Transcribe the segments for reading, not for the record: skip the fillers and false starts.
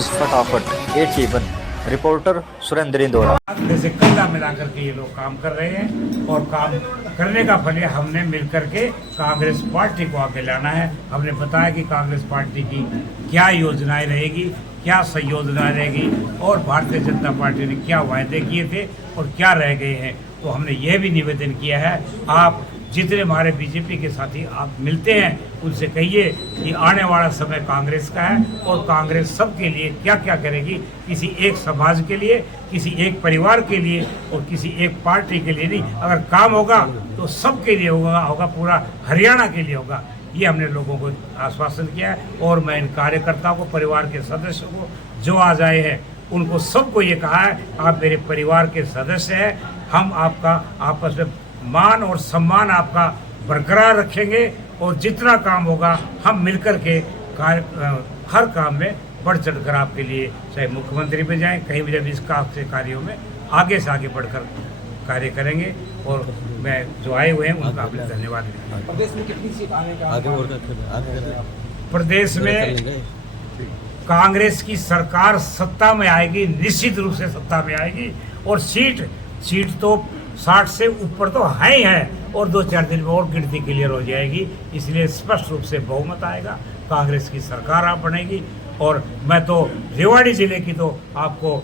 News फटाफट 8 reporter Surendra Indora. जैसे कंधा मिला करके ये लोग काम कर रहे हैं और काम करने का फल हमने मिलकर के कांग्रेस पार्टी को आगे लाना है। हमने बताया कि कांग्रेस पार्टी की क्या योजनाएं रहेगी, क्या संयोजनाएं रहेगी और भारतीय जनता पार्टी ने क्या वायदे किए थे और क्या रह गए हैं। तो हमने यह भी निवेदन किया है, आप जितने हमारे बीजेपी के साथी आप मिलते हैं उनसे कहिए कि आने वाला समय कांग्रेस का है और कांग्रेस सबके लिए क्या क्या करेगी, किसी एक समाज के लिए, किसी एक परिवार के लिए और किसी एक पार्टी के लिए नहीं। अगर काम होगा तो सबके लिए होगा, पूरा हरियाणा के लिए होगा। ये हमने लोगों को आश्वासन किया है और मैं इन कार्यकर्ताओं को, परिवार के सदस्यों को जो आज आए हैं उनको सबको ये कहा है, आप मेरे परिवार के सदस्य हैं, हम आपका आपस में मान और सम्मान आपका बरकरार रखेंगे और जितना काम होगा हम मिलकर के हर काम में बढ़ चढ़कर आपके लिए, चाहे मुख्यमंत्री पे जाएं, कहीं भी जब इस कार्यों में आगे से आगे बढ़कर कार्य करेंगे। और मैं जो आए हुए हैं उनका आपने धन्यवाद। प्रदेश में कितनी सीट आने का? प्रदेश में कांग्रेस की सरकार सत्ता में आएगी, निश्चित रूप से सत्ता में आएगी और सीट तो 60 से ऊपर तो है ही है और 2-4 दिन में और गिनती क्लियर हो जाएगी। इसलिए स्पष्ट रूप से बहुमत आएगा, कांग्रेस की सरकार आप बनेगी। और मैं तो रेवाड़ी जिले की तो आपको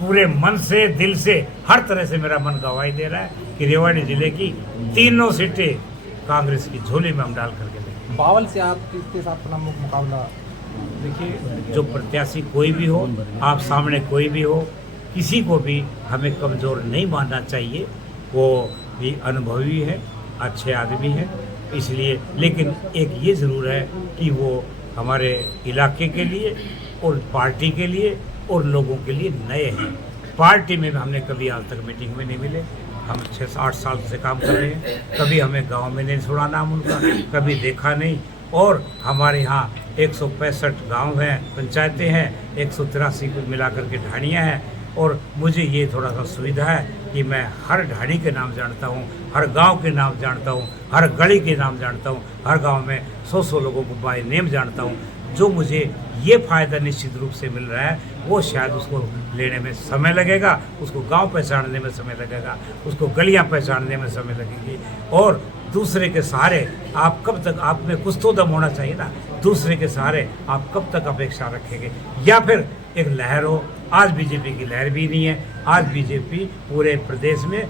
पूरे मन से, दिल से, हर तरह से मेरा मन गवाही दे रहा है कि रेवाड़ी जिले की 3 सीटें कांग्रेस की झोली में हम डाल करके देंगे। बावल से आप किसके साथ अपना मुकाबला? देखिए, जो प्रत्याशी कोई भी हो, आप सामने कोई भी हो, किसी को भी हमें कमज़ोर नहीं मानना चाहिए। वो भी अनुभवी है, अच्छे आदमी है, इसलिए। लेकिन एक ये ज़रूर है कि वो हमारे इलाके के लिए और पार्टी के लिए और लोगों के लिए नए हैं। पार्टी में हमने कभी आज तक मीटिंग में नहीं मिले, हम 6-8 साल से काम कर रहे हैं, कभी हमें गांव में नहीं सुना नाम उनका, कभी देखा नहीं। और हमारे यहाँ 165 गांव हैं, पंचायतें हैं, 183 कुल मिलाकर के ढाणियाँ हैं। और मुझे ये थोड़ा सा सुविधा है कि मैं हर ढाणी के नाम जानता हूँ, हर गांव के नाम जानता हूँ, हर गली के नाम जानता हूँ, हर गांव में 100 लोगों को बाय नेम जानता हूँ। जो मुझे ये फ़ायदा निश्चित रूप से मिल रहा है वो शायद उसको लेने में समय लगेगा, उसको गांव पहचानने में समय लगेगा, उसको गलियां पहचानने में समय लगेगी। और दूसरे के सहारे आप कब तक, आप में कुछ तो दम होना चाहिए ना, दूसरे के सहारे आप कब तक अपेक्षा रखेंगे? या फिर एक लहर हो, आज बीजेपी की लहर भी नहीं है। आज बीजेपी पूरे प्रदेश में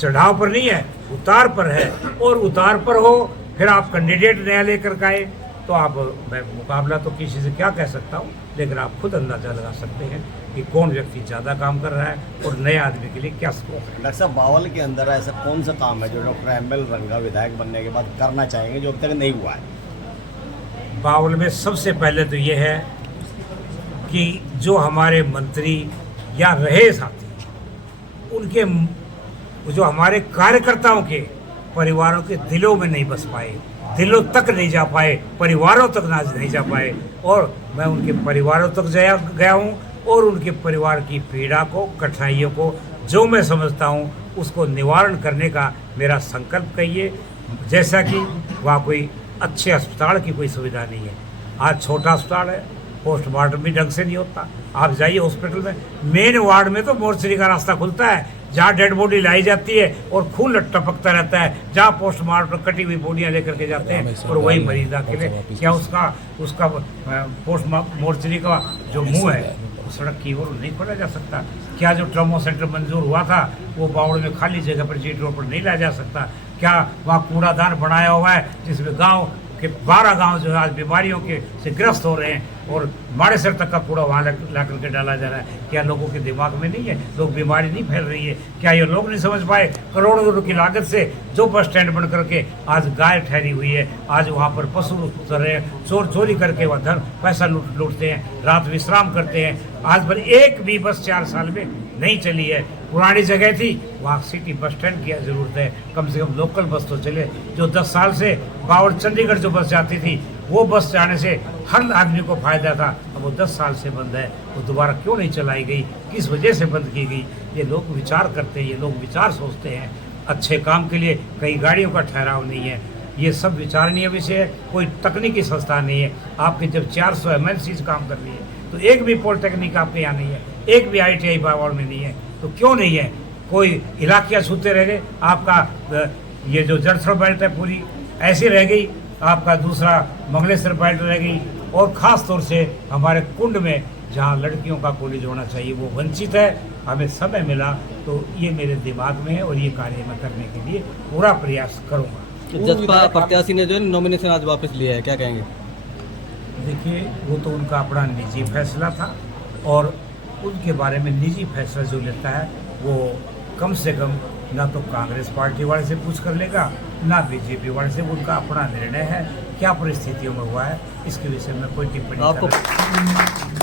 चढ़ाव पर नहीं है, उतार पर है। और उतार पर हो फिर आप कैंडिडेट नया लेकर के आए तो आप, मैं मुकाबला तो किसी से क्या कह सकता हूँ, लेकिन आप खुद अंदाजा लगा सकते हैं कि कौन व्यक्ति ज़्यादा काम कर रहा है और नए आदमी के लिए क्या स्कोप है। डॉक्टर साहब, बावल के अंदर ऐसा कौन सा काम है जो डॉक्टर एम.एल. रंगा विधायक बनने के बाद करना चाहेंगे जो अब तक नहीं हुआ है? बावल में सबसे पहले तो ये है कि जो हमारे मंत्री या रहे साथी, उनके जो हमारे कार्यकर्ताओं के परिवारों के दिलों में नहीं बस पाए, दिलों तक नहीं जा पाए, परिवारों तक नहीं जा पाए। और मैं उनके परिवारों तक गया हूँ और उनके परिवार की पीड़ा को, कठिनाइयों को जो मैं समझता हूँ उसको निवारण करने का मेरा संकल्प कहिए। जैसा कि वहाँ कोई अच्छे अस्पताल की कोई सुविधा नहीं है, आज छोटा अस्पताल है, पोस्टमार्टम भी ढंग से नहीं होता। आप जाइए हॉस्पिटल में, मेन वार्ड में तो मोर्चरी का रास्ता खुलता है, जहाँ डेड बॉडी लाई जाती है और खून टपकता रहता है, जहाँ पोस्टमार्टम कटी हुई बॉडियाँ लेकर के जाते हैं और वही मरीज अकेले। क्या उसका पोस्ट मोर्चरी का जो मुंह है सड़क की ओर नहीं खोला जा सकता? क्या जो ट्रॉमा सेंटर मंजूर हुआ था वो बावड़ में खाली जगह पर, जीट रोड पर नहीं लाया जा सकता? क्या वहाँ कूड़ादान बनाया हुआ है जिसमें गाँव के 12 गांव जो है आज बीमारियों के से ग्रस्त हो रहे हैं और माड़े सर तक का कूड़ा वहाँ ला करके डाला जा रहा है? क्या लोगों के दिमाग में नहीं है? लोग बीमारी नहीं फैल रही है? क्या ये लोग नहीं समझ पाए करोड़ों रुपये की लागत से जो बस स्टैंड बन करके आज गाय ठहरी हुई है, आज वहाँ पर पशु उतर रहे हैं, चोरी करके वह धन पैसा लूटते हैं, रात विश्राम करते हैं। आज पर एक भी बस 4 साल में नहीं चली है। पुरानी जगह थी, वहाँ सिटी बस स्टैंड की जरूरत है, कम से कम लोकल बस तो चले। जो 10 साल से बावड़ चंडीगढ़ जो बस जाती थी वो बस जाने से हर आदमी को फायदा था, अब वो 10 साल से बंद है। वो दोबारा क्यों नहीं चलाई गई, किस वजह से बंद की गई? ये लोग विचार करते हैं, ये लोग विचार सोचते हैं। अच्छे काम के लिए कई गाड़ियों का ठहराव नहीं है, ये सब विचारणीय विषय है। कोई तकनीकी संस्था नहीं है। आपके जब 400 MLCs काम कर रही है, तो एक भी पॉलिटेक्निक आपके यहाँ नहीं है, एक भी ITI बावड़ में नहीं है। तो क्यों नहीं है? कोई इलाकियाँ छूते रह गए। आपका ये जो जड़सर बेल्ट है पूरी ऐसी रह गई, आपका दूसरा मंगलेश्वर बेल्ट रह गई, और ख़ास तौर से हमारे कुंड में जहाँ लड़कियों का कॉलेज होना चाहिए वो वंचित है। हमें समय मिला तो ये मेरे दिमाग में है और ये कार्य मैं करने के लिए पूरा प्रयास करूँगा। जसपा प्रत्याशी ने जो है नॉमिनेशन आज वापस लिया है, क्या कहेंगे? देखिए, वो तो उनका अपना निजी फैसला था, और उनके बारे में निजी फैसला जो लेता है वो कम से कम ना तो कांग्रेस पार्टी वाले से पूछ कर लेगा, ना बीजेपी वाले से। उनका अपना निर्णय है, क्या परिस्थितियों में हुआ है इसके विषय में कोई टिप्पणी आपको करना